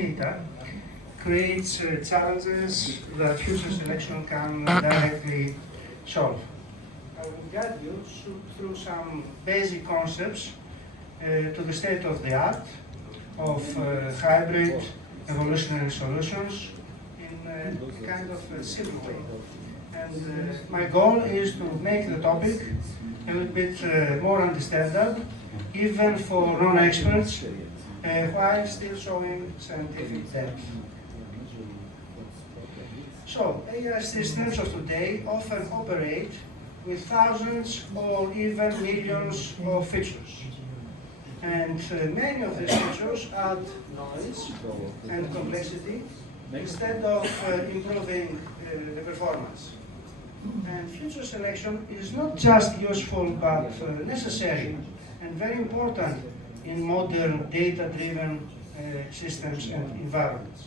data creates challenges that future selection can directly solve. I will guide you through some basic concepts to the state of the art of hybrid evolutionary solutions in a kind of a simple way. And my goal is to make the topic a little bit more understandable, even for non-experts, while still showing scientific depth. So, AI systems of today often operate with thousands or even millions of features. And many of these features add noise and complexity instead of improving the performance. And feature selection is not just useful but necessary and very important in modern data-driven systems and environments.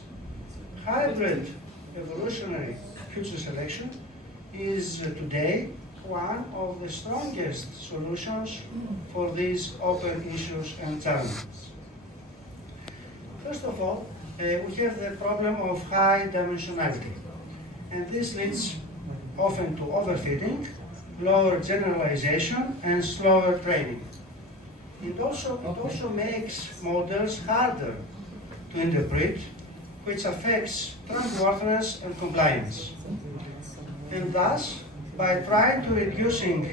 Hybrid evolutionary feature selection is today one of the strongest solutions for these open issues and challenges. First of all, we have the problem of high dimensionality, and this leads often to overfitting, lower generalization, and slower training. It also makes models harder to interpret, which affects trustworthiness and compliance. And thus, by trying to reducing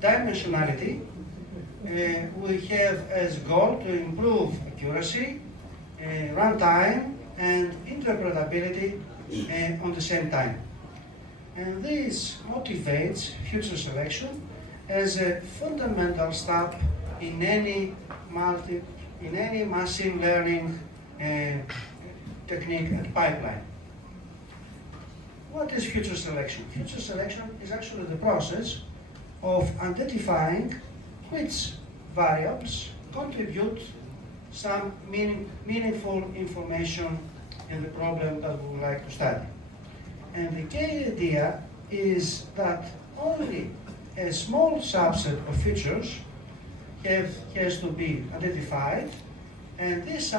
dimensionality, we have as goal to improve accuracy, runtime, and interpretability on the same time. And this motivates future selection as a fundamental step in any machine learning technique and pipeline. What is future selection? Future selection is actually the process of identifying which variables contribute some meaningful information in the problem that we would like to study. And the key idea is that only a small subset of features has to be identified, and this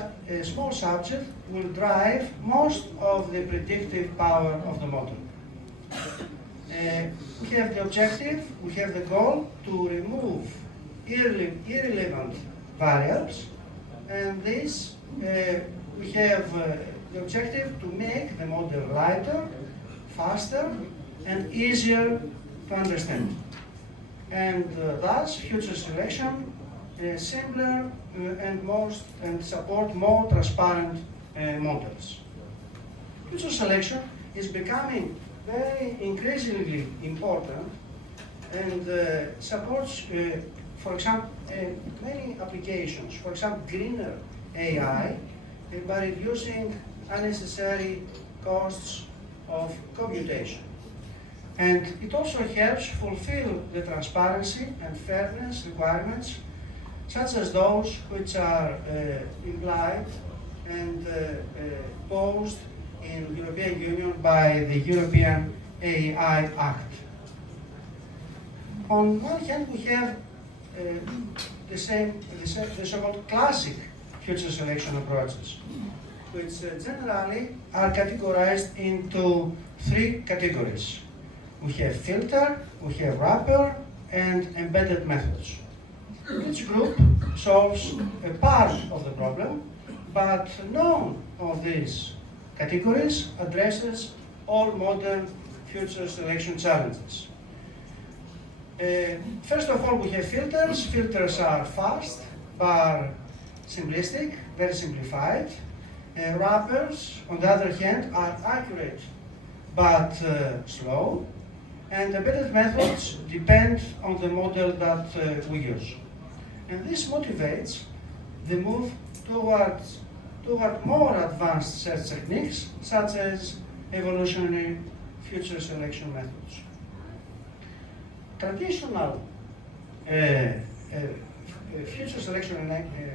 small subset will drive most of the predictive power of the model. We have the objective, we have the goal to remove irrelevant variables, and this we have the objective to make the model lighter, faster, and easier to understand. And thus, future selection is simpler and support more transparent models. Future selection is becoming very increasingly important and supports, for example, many applications. For example, greener AI by reducing unnecessary costs of computation. And it also helps fulfill the transparency and fairness requirements, such as those which are implied and posed in the European Union by the European AI Act. On one hand, we have the so-called classic future selection approaches, which generally are categorized into three categories. We have filter, we have wrapper, and embedded methods. Each group solves a part of the problem, but none of these categories addresses all modern future selection challenges. First of all, we have filters. Filters are fast, but simplistic, very simplified. Wrappers, on the other hand, are accurate, but slow. And embedded methods depend on the model that we use. And this motivates the move toward more advanced search techniques, such as evolutionary future selection methods. Traditional future selection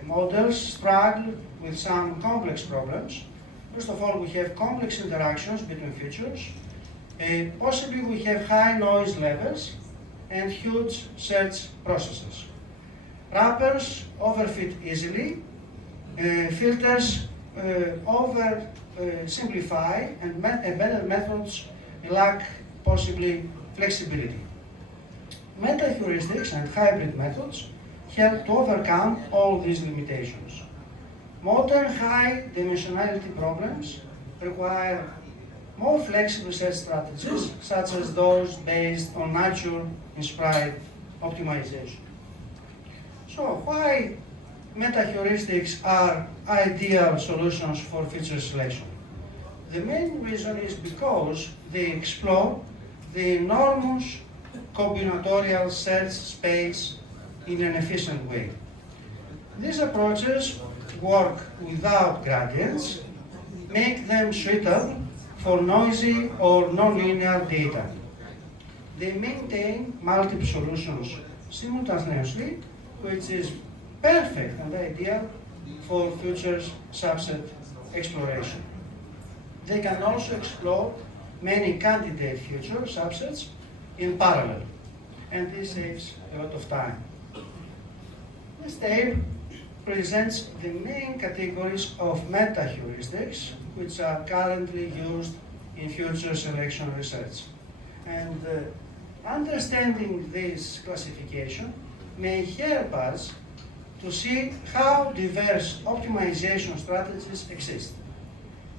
models struggle with some complex problems. First of all, we have complex interactions between features. Possibly we have high noise levels and huge search processes. Wrappers overfit easily. Filters over simplify and better methods lack possibly flexibility. Meta-heuristics and hybrid methods help to overcome all these limitations. Modern high dimensionality problems require more flexible set strategies, such as those based on nature-inspired optimization. So why meta-heuristics are ideal solutions for feature selection? The main reason is because they explore the enormous combinatorial search space in an efficient way. These approaches work without gradients, make them suitable for noisy or nonlinear data. They maintain multiple solutions simultaneously, which is perfect and ideal for future subset exploration. They can also explore many candidate future subsets in parallel, and this saves a lot of time. This table presents the main categories of meta-heuristics which are currently used in future selection research. And understanding this classification may help us to see how diverse optimization strategies exist.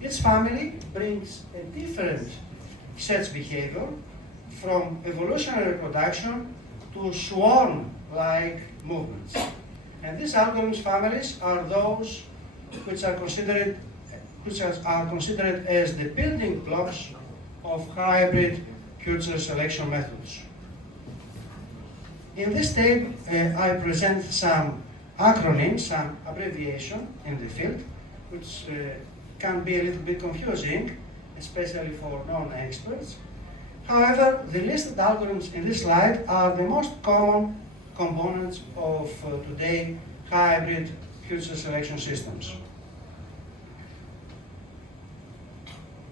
Each family brings a different search behavior, from evolutionary reproduction to swarm-like movements. And these algorithms families are those which are considered as the building blocks of hybrid future selection methods. In this table, I present some acronyms, some abbreviation in the field, which can be a little bit confusing, especially for non-experts. However, the listed algorithms in this slide are the most common components of today hybrid future selection systems.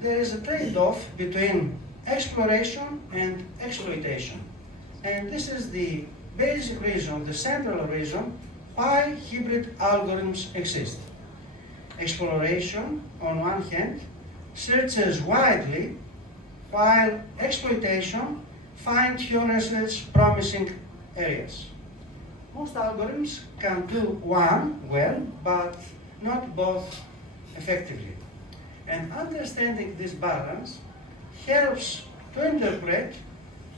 There is a trade-off between exploration and exploitation. And this is the basic reason, the central reason, why hybrid algorithms exist. Exploration, on one hand, searches widely, while exploitation fine-tunes promising areas. Most algorithms can do one well, but not both effectively. And understanding this balance helps to interpret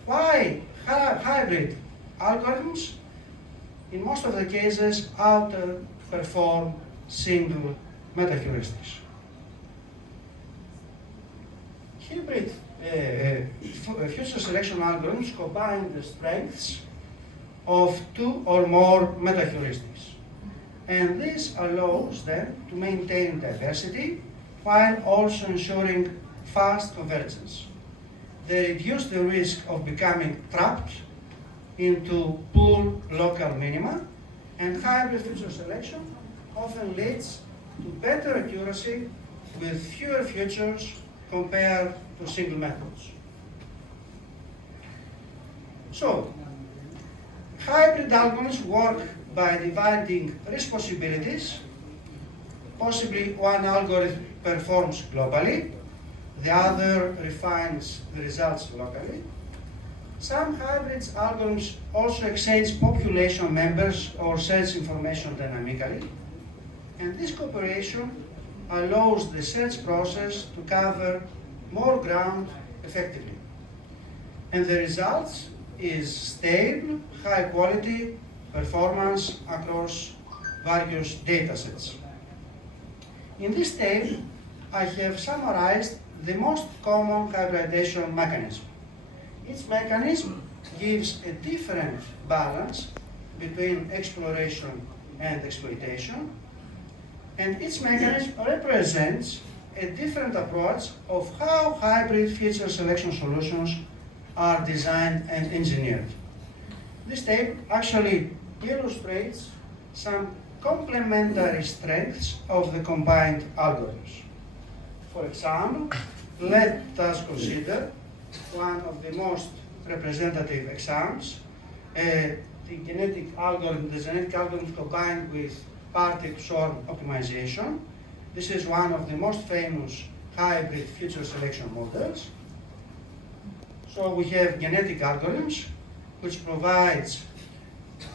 why hybrid algorithms, in most of the cases, outperform single meta-heuristics. Hybrid future selection algorithms combine the strengths of two or more meta-heuristics. And this allows them to maintain diversity while also ensuring fast convergence. They reduce the risk of becoming trapped into poor local minima, and hybrid feature selection often leads to better accuracy with fewer features compared to single methods. So, hybrid algorithms work by dividing risk possibilities. Possibly one algorithm performs globally, the other refines the results locally. Some hybrid algorithms also exchange population members or search information dynamically, and this cooperation allows the search process to cover more ground effectively. And the results is stable, high quality performance across various datasets. In this table, I have summarized the most common hybridization mechanism. Each mechanism gives a different balance between exploration and exploitation, and each mechanism represents a different approach of how hybrid feature selection solutions are designed and engineered. This table actually illustrates some complementary strengths of the combined algorithms. For example, let us consider one of the most representative examples, the genetic algorithm combined with party swarm optimization. This is one of the most famous hybrid feature selection models. So we have genetic algorithms, which provides,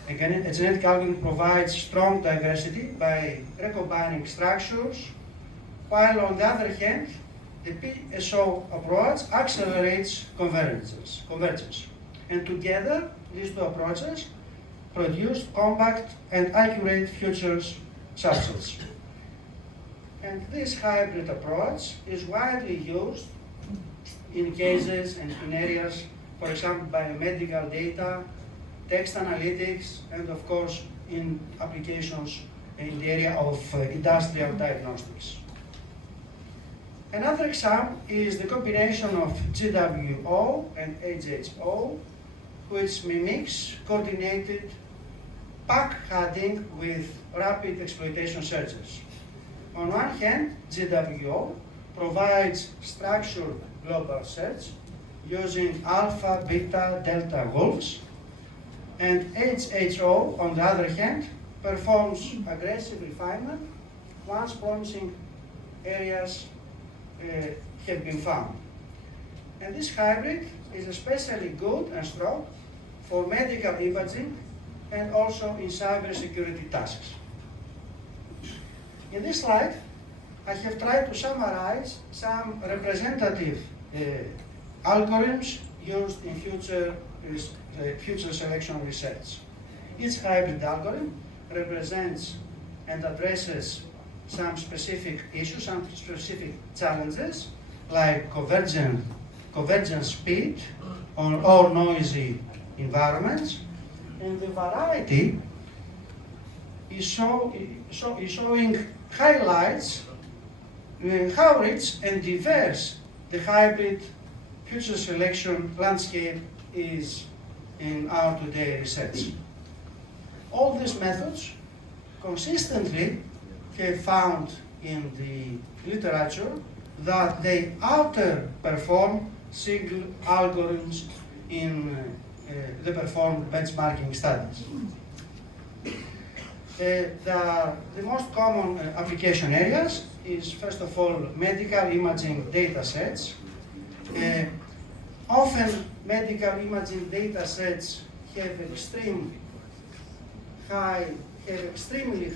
a genetic algorithm provides strong diversity by recombining structures, while on the other hand, the PSO approach accelerates convergence. And together, these two approaches produce compact and accurate futures subsets. And this hybrid approach is widely used in cases and in areas, for example, biomedical data, text analytics, and of course, in applications in the area of industrial diagnostics. Another example is the combination of GWO and HHO, which mimics coordinated pack hunting with rapid exploitation searches. On one hand, GWO provides structured global search using alpha, beta, delta wolves, and HHO, on the other hand, performs aggressive refinement once promising areas have been found. And this hybrid is especially good and strong for medical imaging and also in cybersecurity tasks. In this slide, I have tried to summarize some representative algorithms used in future selection research. Each hybrid algorithm represents and addresses some specific issues, some specific challenges, like convergence speed or noisy environments, and the variety is showing highlights how rich and diverse the hybrid future selection landscape is in our today research. All these methods consistently have found in the literature that they outperform single algorithms in the performed benchmarking studies. The most common application areas is, first of all, medical imaging data sets. Often medical imaging data sets have extremely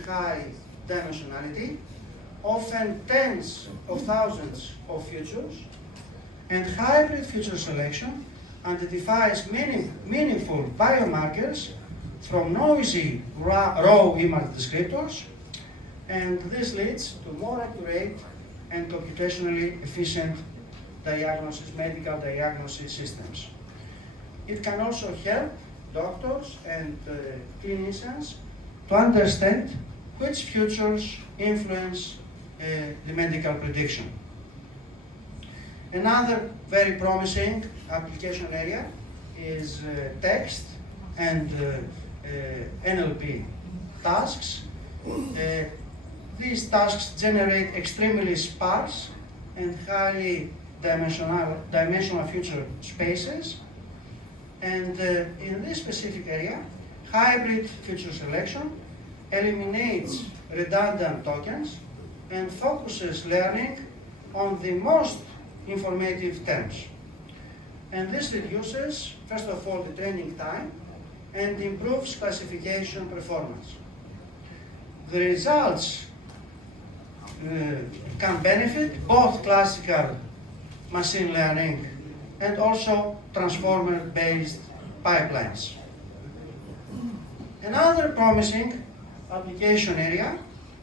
high dimensionality, often tens of thousands of features, and hybrid feature selection identifies many meaningful biomarkers from noisy raw image descriptors, and this leads to more accurate and computationally efficient medical diagnosis systems. It can also help doctors and clinicians to understand which features influence the medical prediction. Another very promising application area is text and NLP tasks. These tasks generate extremely sparse and highly dimensional feature spaces. And in this specific area, hybrid feature selection eliminates redundant tokens and focuses learning on the most informative terms. And this reduces, first of all, the training time and improves classification performance. The results can benefit both classical machine learning and also transformer-based pipelines. Another promising application area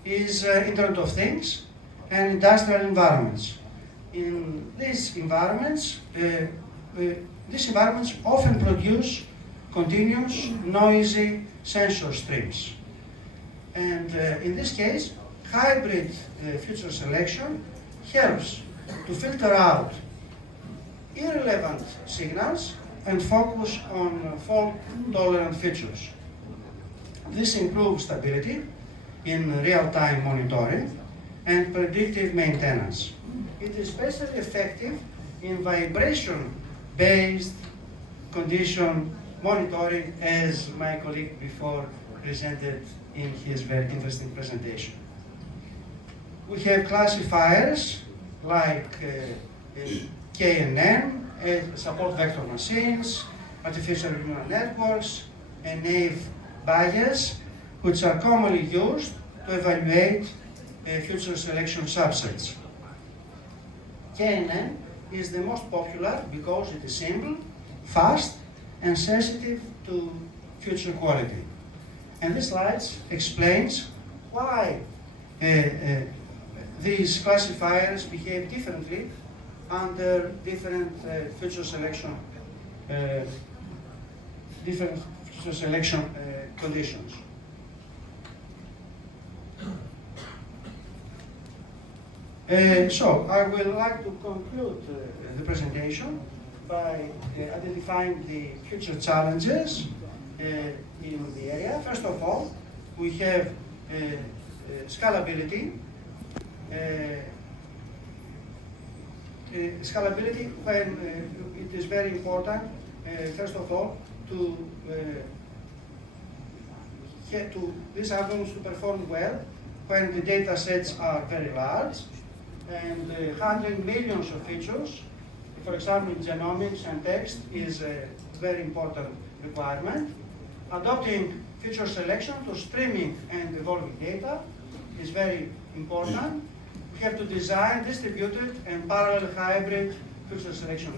is Internet of Things and industrial environments. In these environments often produce continuous, noisy sensor streams. And in this case, hybrid feature selection helps to filter out irrelevant signals and focus on fault-tolerant features. This improves stability in real-time monitoring and predictive maintenance. It is especially effective in vibration-based condition monitoring, as my colleague before presented in his very interesting presentation. We have classifiers like KNN, support vector machines, artificial neural networks, and naive Bayes, which are commonly used to evaluate future selection subsets. KNN is the most popular because it is simple, fast, and sensitive to future quality. And this slide explains why these classifiers behave differently under different future selection conditions. So I would like to conclude the presentation by identifying the future challenges in the area. First of all, we have scalability. Scalability, when it is very important, first of all, to get to these algorithms to perform well when the data sets are very large and handling millions of features. For example, in genomics and text is a very important requirement. Adopting feature selection to streaming and evolving data is very important. We have to design distributed and parallel hybrid feature selection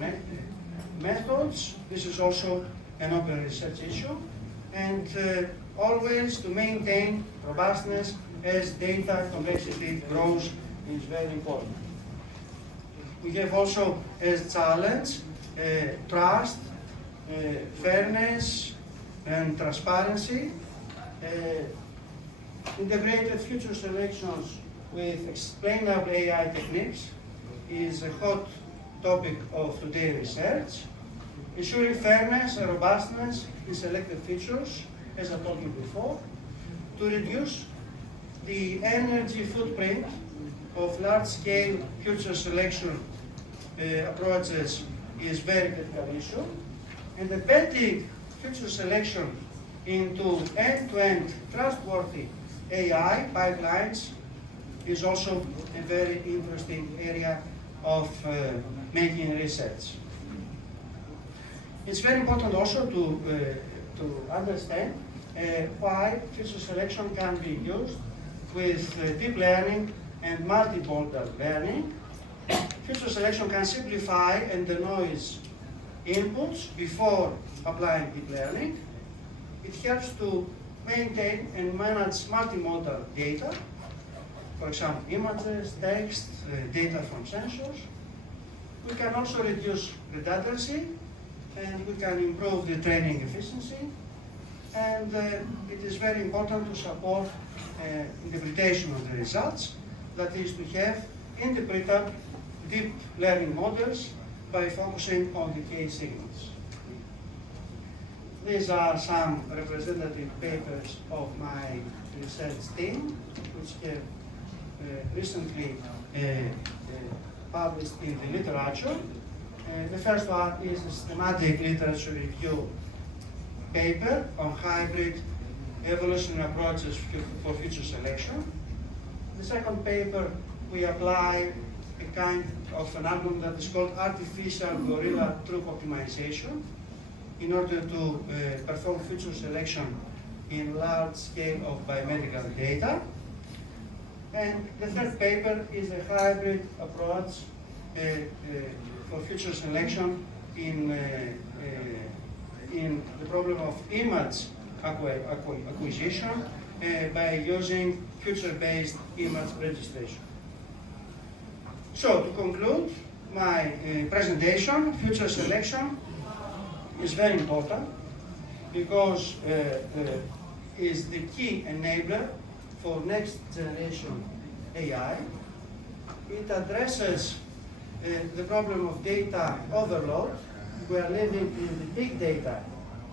methods. This is also an open research issue. And always to maintain robustness as data complexity grows is very important. We have also as challenge trust, fairness, and transparency. Integrated future selections with explainable AI techniques is a hot topic of today's research. Ensuring fairness and robustness in selected features, as I told you before, to reduce the energy footprint of large-scale future selection approaches is very critical issue. And embedding future selection into end-to-end trustworthy AI pipelines is also a very interesting area of making research. It's very important also to understand why feature selection can be used with deep learning and multimodal learning. Feature selection can simplify and denoise inputs before applying deep learning. It helps to maintain and manage multimodal data, for example, images, text, data from sensors. We can also reduce redundancy, and we can improve the training efficiency. And it is very important to support interpretation of the results, that is to have interpreted deep learning models by focusing on the key signals. These are some representative papers of my research team, which have recently published in the literature. The first one is a systematic literature review paper on hybrid evolutionary approaches for future selection. The second paper, we apply a kind of an algorithm that is called artificial gorilla troop optimization in order to perform feature selection in large scale of biomedical data. And the third paper is a hybrid approach for feature selection in the problem of image acquisition by using feature-based image registration. So to conclude my presentation, feature selection is very important because is the key enabler for next generation AI. It addresses the problem of data overload. We are living in the big data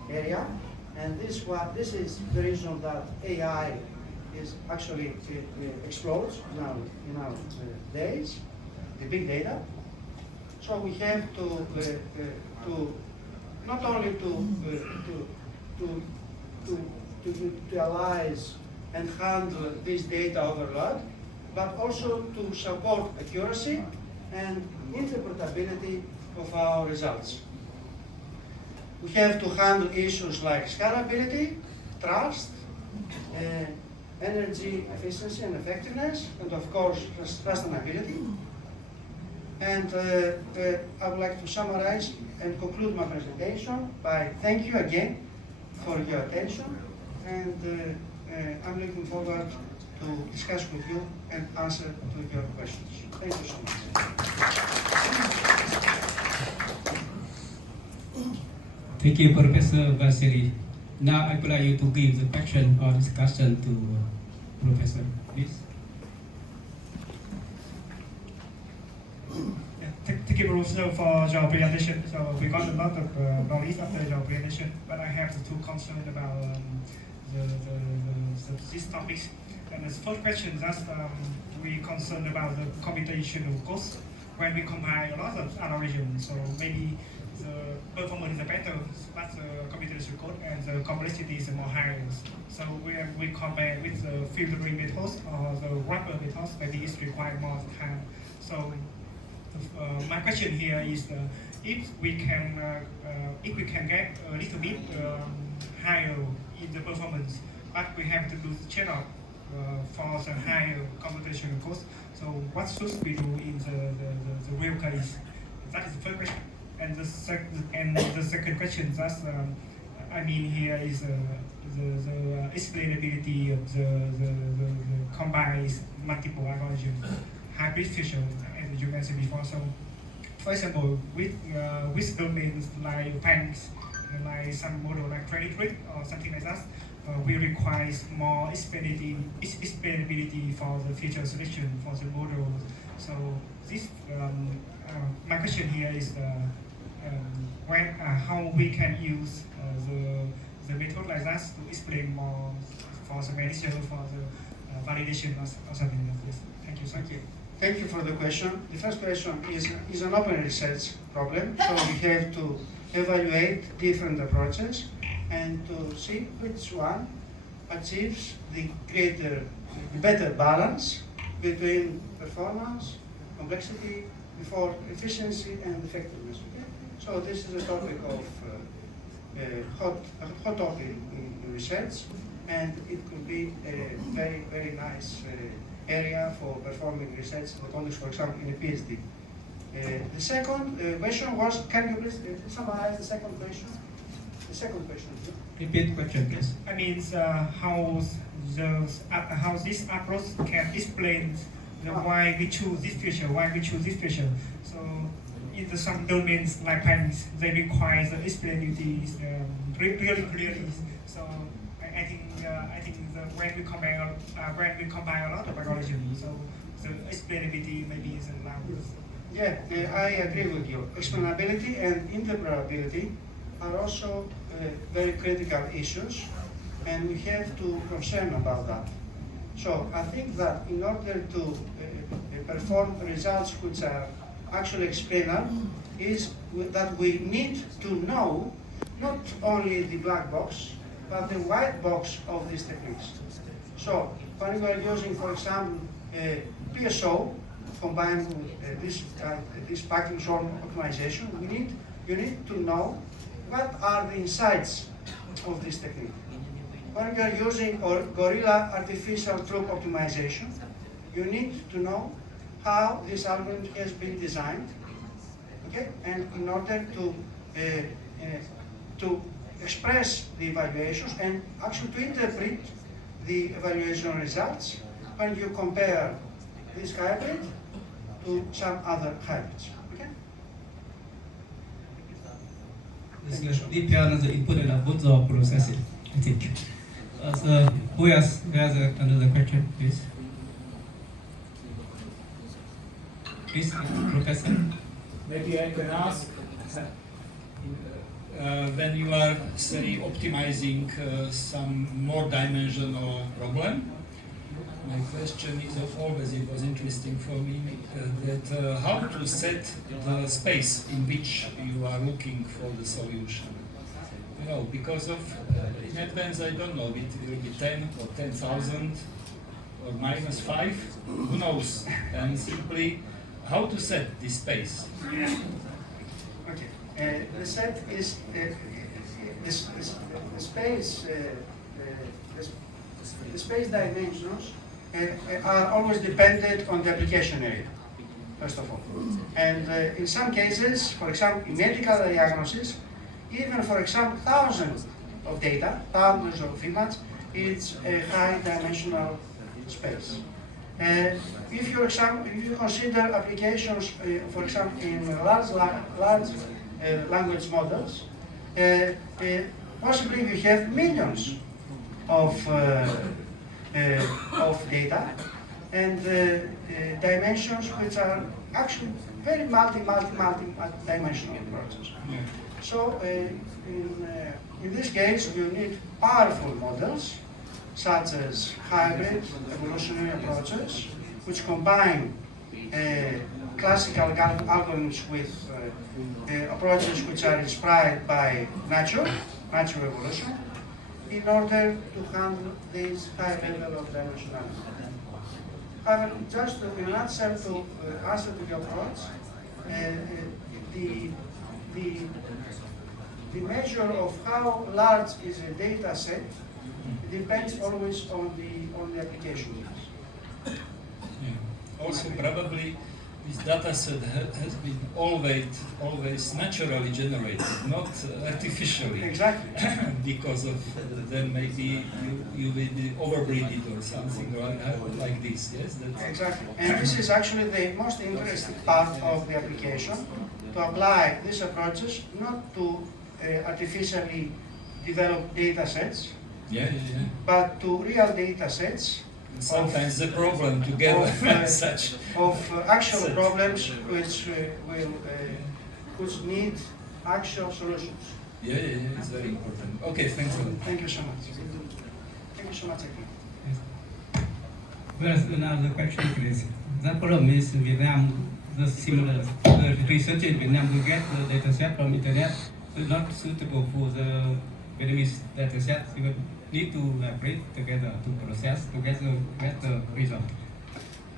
area, and this is the reason that AI is actually explodes now in our days, the big data. So we have to not only to analyze and handle this data overload, but also to support accuracy and interpretability of our results. We have to handle issues like scalability, trust, energy efficiency and effectiveness, and of course sustainability. And I would like to summarize and conclude my presentation by thank you again for your attention, and I'm looking forward to discuss with you and answer to your questions. Thank you so much. Thank you, Professor Vassilis. Now I would like you to give the question or discussion to Professor, please. Thank you, Professor, for your presentation. So we got a lot of knowledge after your presentation, but I have two concerns about these topics. And the first question, that's we concerned about the computational cost when we combine a lot of algorithms. So maybe the performance is better, but the computational cost and the complexity is more higher. So when we compare with the filtering methods or the wrapper methods, maybe it's required more time. So my question here is if we can get a little bit higher in the performance, but we have to do the trade-off for the higher computational cost. So what should we do in the real case? That is the first question. And the second question, that's I mean here is the explainability of the combined multiple algorithm hybrid feature, as you mentioned before. So, for example, with domains like banks, like some model like credit risk or something like that, we require more explainability for the feature selection for the model. So this my question here is how we can use the method like that to explain more for the manager, for the validation or something like this. Thank you. Thank you. Thank you for the question. The first question is an open research problem, so we have to evaluate different approaches and to see which one achieves the better balance between performance, complexity, efficiency and effectiveness. Okay? So this is a topic of hot topic in research, and it could be a very, very nice area for performing research in the context, for example, in a PhD. The second question was, can you please summarize the second question? The second question. Repeat question, please. I mean, how this approach can explain why we choose this feature, So, in some domains like banks, they require the explainability really clearly. So, I think when we combine a lot of algorithms, so the explainability maybe is allowed. Yeah, I agree with you. Explainability and interpretability are also very critical issues, and we have to concern about that. So I think that in order to perform results which are actually explainable, is that we need to know not only the black box, but the white box of these techniques. So when we are using, for example, PSO combined with this packing zone optimization, you need to know what are the insights of this technique. When you are using gorilla artificial truth optimization, you need to know how this algorithm has been designed, okay? And in order to express the evaluations and actually to interpret the evaluation results when you compare this hybrid to some other hybrids. Okay? This depends on the input and output of processing, I think. So who has another question, please? Please, Professor. Maybe I can ask, when you are, say, optimizing some more dimensional problem, my question is always, it was interesting for me, that how to set the space in which you are looking for the solution. You know, because of, in advance, I don't know, it will be 10 or 10,000, or -5, who knows? And simply how to set this space. Okay. The set is the space. The space dimensions are always dependent on the application area, first of all. And in some cases, for example, in medical diagnosis, even for example, thousands of data, thousands of images, it's a high dimensional space. If you consider applications, for example, in large language models, possibly you have millions of data and dimensions which are actually very multi-dimensional approaches. Yeah. So in this case, you need powerful models such as hybrid evolutionary approaches, which combine classical algorithms with approaches which are inspired by natural evolution, in order to handle this high level of dimensionality. However, just in a nutshell, to answer to your approach, the measure of how large is a data set depends always on the application. Yeah. Also, probably this data set has been always naturally generated, not artificially. Exactly. Because of then maybe you will be overbreeded or something like this. Yes. That's Exactly. And this is actually the most interesting part of the application, to apply these approaches not to artificially develop data sets, yeah. but to real data sets. Sometimes the problem together such of actual set. problems which need actual solutions. Yeah, it's very important. Okay, thanks a lot. Thank you so much. Thank you so much again. Whereas another question is, the problem is Vietnam, the similar the research in Vietnam to get the data set from internet is not suitable for the Vietnamese data set. You need to breed together to process to get the result.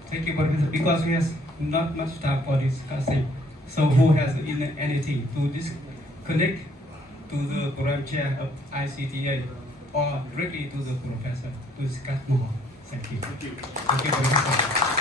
Thank you, Professor. Because we have not much time for discussing. So who has anything to connect to the program chair of ICTA or directly to the professor to discuss more? Thank you. Thank you, Professor.